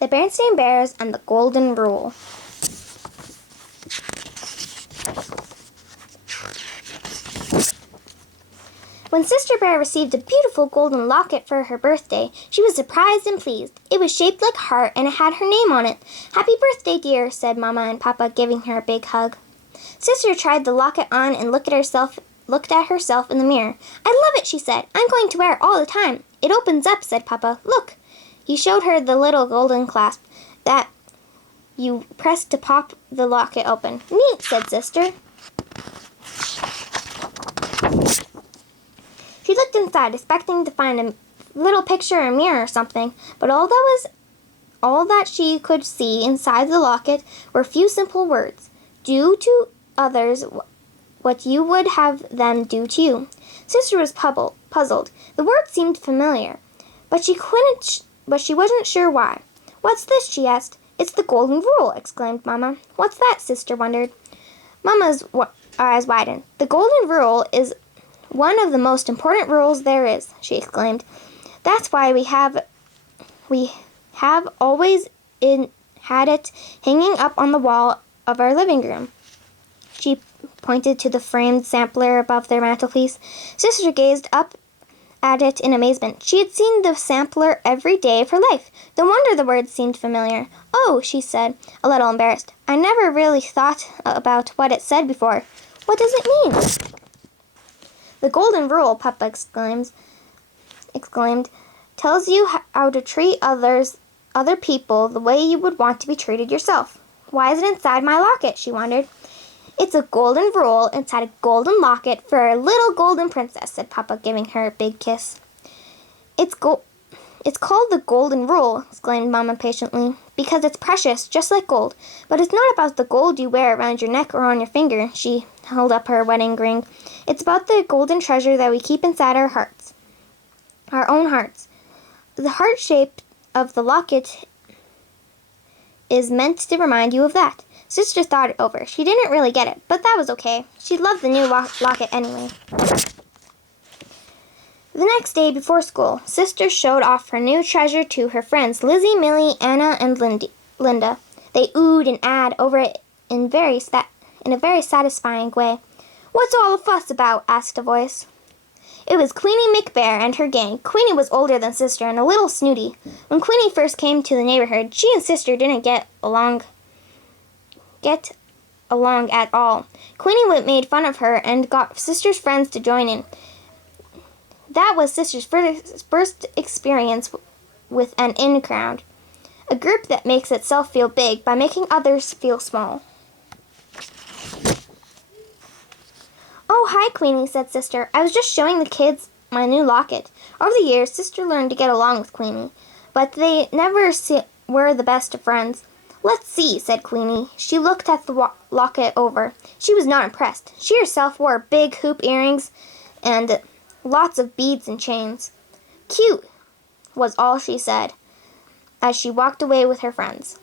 The Berenstain Bears and the Golden Rule. When Sister Bear received a beautiful golden locket for her birthday, she was surprised and pleased. It was shaped like a heart and it had her name on it. "Happy birthday, dear," said Mama and Papa, giving her a big hug. Sister tried the locket on and looked at herself in the mirror. "I love it," she said. "I'm going to wear it all the time." "It opens up," said Papa. "Look." He showed her the little golden clasp that you pressed to pop the locket open. "Neat," said Sister. She looked inside, expecting to find a little picture or mirror or something, but all that she could see inside the locket were a few simple words. "Do to others what you would have them do to you." Sister was puzzled. The words seemed familiar, but she wasn't sure why. "What's this?" she asked. "It's the Golden Rule," exclaimed Mama. "What's that?" Sister wondered. Mama's eyes widened. "The Golden Rule is one of the most important rules there is," she exclaimed. "That's why we have always had it hanging up on the wall of our living room." She pointed to the framed sampler above their mantelpiece. Sister gazed up at it in amazement. She had seen the sampler every day of her life. No wonder the words seemed familiar. "Oh," she said, a little embarrassed. "I never really thought about what it said before. What does it mean?" "The Golden Rule," Papa exclaimed, "tells you how to treat other people the way you would want to be treated yourself." "Why is it inside my locket?" she wondered. "It's a golden rule inside a golden locket for a little golden princess," said Papa, giving her a big kiss. It's called the Golden Rule," exclaimed Mama patiently, "because it's precious, just like gold. But it's not about the gold you wear around your neck or on your finger." She held up her wedding ring. "It's about the golden treasure that we keep inside our hearts, our own hearts. The heart shape of the locket is meant to remind you of that." Sister thought it over. She didn't really get it, but that was okay. She loved the new locket anyway. The next day before school, Sister showed off her new treasure to her friends Lizzie, Millie, Anna, and Linda. They oohed and ahed over it in a very satisfying way. "What's all the fuss about?" asked a voice. It was Queenie McBear and her gang. Queenie was older than Sister and a little snooty. When Queenie first came to the neighborhood, she and Sister didn't get along at all. Queenie made fun of her and got Sister's friends to join in. That was Sister's first experience with an in-crowd, a group that makes itself feel big by making others feel small. "Oh, hi, Queenie," said Sister. "I was just showing the kids my new locket." Over the years, Sister learned to get along with Queenie, but they never were the best of friends. "Let's see," said Queenie. She looked at the locket over. She was not impressed. She herself wore big hoop earrings and lots of beads and chains. "Cute," was all she said as she walked away with her friends.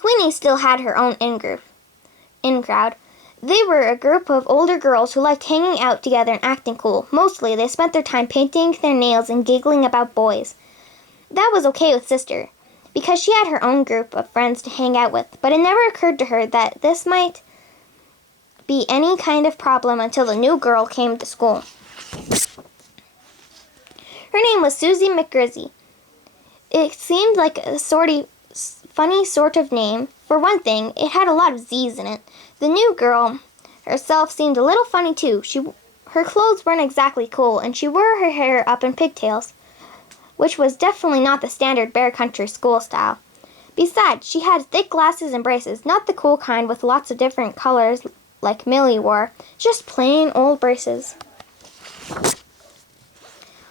Queenie still had her own in-crowd. They were a group of older girls who liked hanging out together and acting cool. Mostly, they spent their time painting their nails and giggling about boys. That was okay with Sister, because she had her own group of friends to hang out with, but it never occurred to her that this might be any kind of problem until the new girl came to school. Her name was Susie McGrizzy. It seemed like a funny sort of name. For one thing, it had a lot of Z's in it. The new girl herself seemed a little funny too. Her clothes weren't exactly cool, and she wore her hair up in pigtails, which was definitely not the standard Bear Country school style. Besides, she had thick glasses and braces, not the cool kind with lots of different colors like Millie wore, just plain old braces.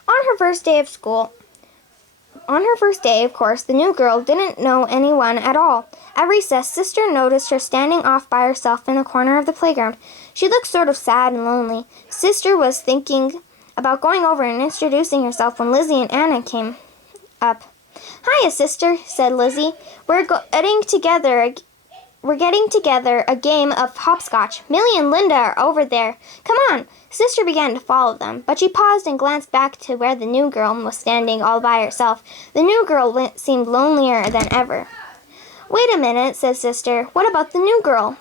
On her first day, of course, the new girl didn't know anyone at all. At recess, Sister noticed her standing off by herself in the corner of the playground. She looked sort of sad and lonely. Sister was thinking about going over and introducing herself when Lizzie and Anna came up. "Hiya, Sister," said Lizzie. "We're getting together We're getting together a game of hopscotch. Millie and Linda are over there. Come on. Sister began to follow them, but she paused and glanced back to where the new girl was standing all by herself. The new girl seemed lonelier than ever. Wait a minute, said Sister. What about the new girl?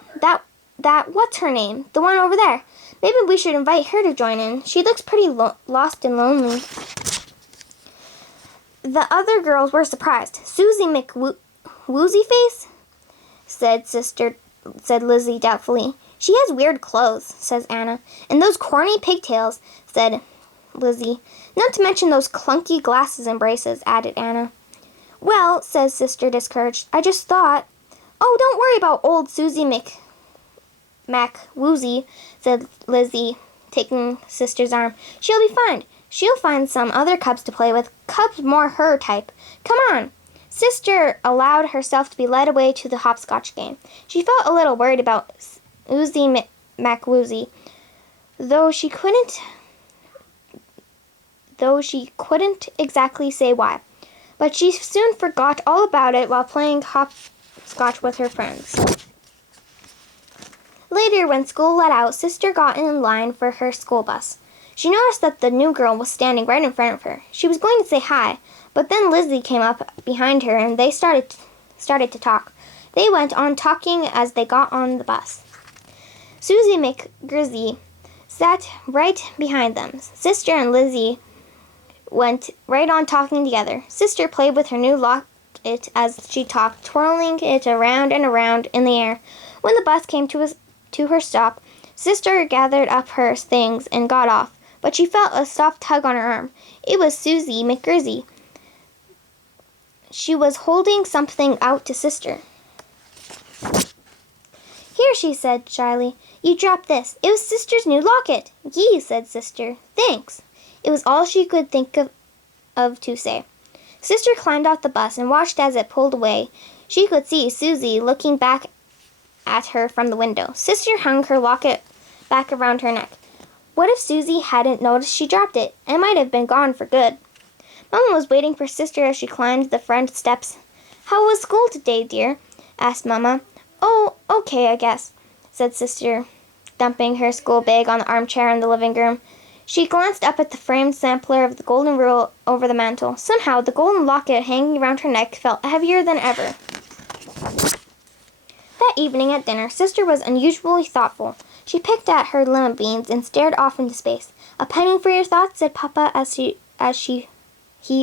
What's her name? The one over there. Maybe we should invite her to join in. She looks pretty lost and lonely. The other girls were surprised. Susie McWoozyface? said Lizzie doubtfully. She has weird clothes, says Anna. And those corny pigtails, said Lizzie. Not to mention those clunky glasses and braces, added Anna. Well, says Sister discouraged, I just thought. Oh, don't worry about old Susie McWoozy, said Lizzie, taking Sister's arm. She'll be fine. She'll find some other cubs to play with. Cubs more her type. Come on. Sister allowed herself to be led away to the hopscotch game. She felt a little worried about Susie McWoozy, though she couldn't exactly say why. But she soon forgot all about it while playing hopscotch with her friends. Later, when school let out, Sister got in line for her school bus. She noticed that the new girl was standing right in front of her. She was going to say hi, but then Lizzie came up behind her and they started to talk. They went on talking as they got on the bus. Susie McGrizzy sat right behind them. Sister and Lizzie went right on talking together. Sister played with her new locket as she talked, twirling it around and around in the air. When the bus came to her stop, Sister gathered up her things and got off, but she felt a soft tug on her arm. It was Susie McGrizzy. She was holding something out to Sister. Here, she said shyly. You dropped this. It was Sister's new locket. Yee, said Sister. Thanks. It was all she could think of to say. Sister climbed off the bus and watched as it pulled away. She could see Susie looking back at her from the window. Sister hung her locket back around her neck. What if Susie hadn't noticed she dropped it? It might have been gone for good. Mama was waiting for Sister as she climbed the front steps. How was school today, dear? Asked Mama. Oh, okay, I guess, said Sister, dumping her school bag on the armchair in the living room. She glanced up at the framed sampler of the golden rule over the mantel. Somehow, the golden locket hanging around her neck felt heavier than ever. That evening at dinner, Sister was unusually thoughtful. She picked at her lima beans and stared off into space. A penny for your thoughts, said Papa as he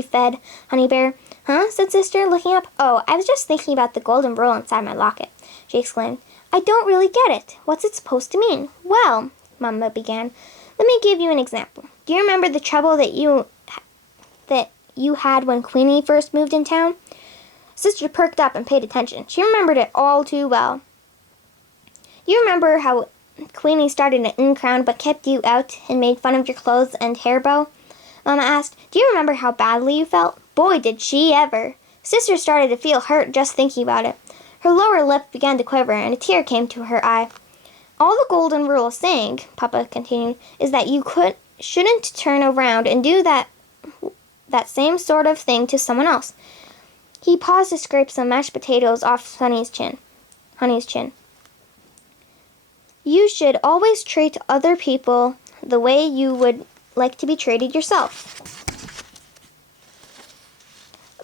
fed Honey Bear. Huh? Said Sister, looking up. Oh, I was just thinking about the golden rule inside my locket, she exclaimed. I don't really get it. What's it supposed to mean? Well, Mama began, let me give you an example. Do you remember the trouble that you had when Queenie first moved in town? Sister perked up and paid attention. She remembered it all too well. You remember how Queenie started an in-crown but kept you out and made fun of your clothes and hair bow? Mama asked. Do you remember how badly you felt? Boy, did she ever. Sister started to feel hurt just thinking about it. Her lower lip began to quiver and a tear came to her eye. All the golden rule is saying, Papa continued, is that you shouldn't turn around and do that same sort of thing to someone else. He paused to scrape some mashed potatoes off Honey's chin. You should always treat other people the way you would like to be treated yourself.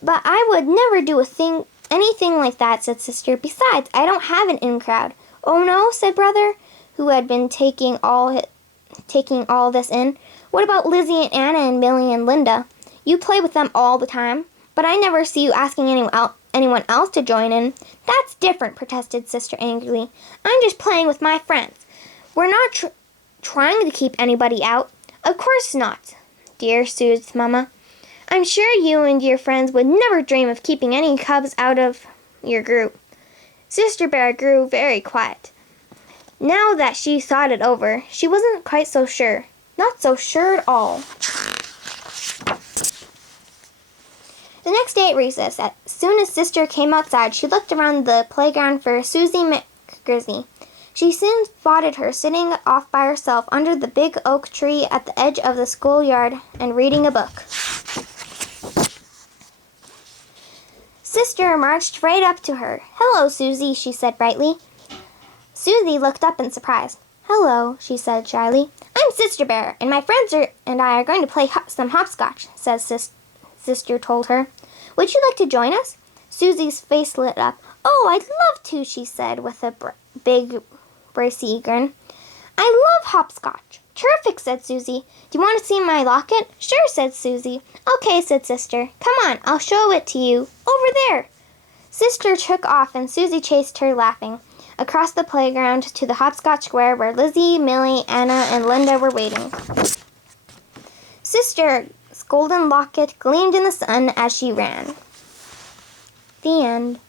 But I would never do anything like that, said Sister. Besides, I don't have an in-crowd. Oh no, said Brother, who had been taking all this in. What about Lizzie and Anna and Millie and Linda? You play with them all the time, but I never see you asking anyone else to join in. That's different, protested Sister angrily. I'm just playing with my friends. We're not trying to keep anybody out. Of course not, dear, soothed Mama. I'm sure you and your friends would never dream of keeping any cubs out of your group. Sister Bear grew very quiet. Now that she thought it over, she wasn't quite so sure. Not so sure at all. The next day at recess, as soon as Sister came outside, she looked around the playground for Susie McGrizzy. She soon spotted her sitting off by herself under the big oak tree at the edge of the schoolyard and reading a book. Sister marched right up to her. "Hello, Susie," she said brightly. Susie looked up in surprise. "Hello," she said shyly. "I'm Sister Bear, and my friends and I are going to play some hopscotch," Sister told her. "Would you like to join us?" Susie's face lit up. "Oh, I'd love to," she said with a big, bracy grin. "I love hopscotch." "Terrific," said Susie. "Do you want to see my locket?" "Sure," said Susie. "Okay," said Sister. "Come on, I'll show it to you. Over there." Sister took off, and Susie chased her, laughing, across the playground to the hopscotch square where Lizzie, Millie, Anna, and Linda were waiting. Sister's golden locket gleamed in the sun as she ran. The end.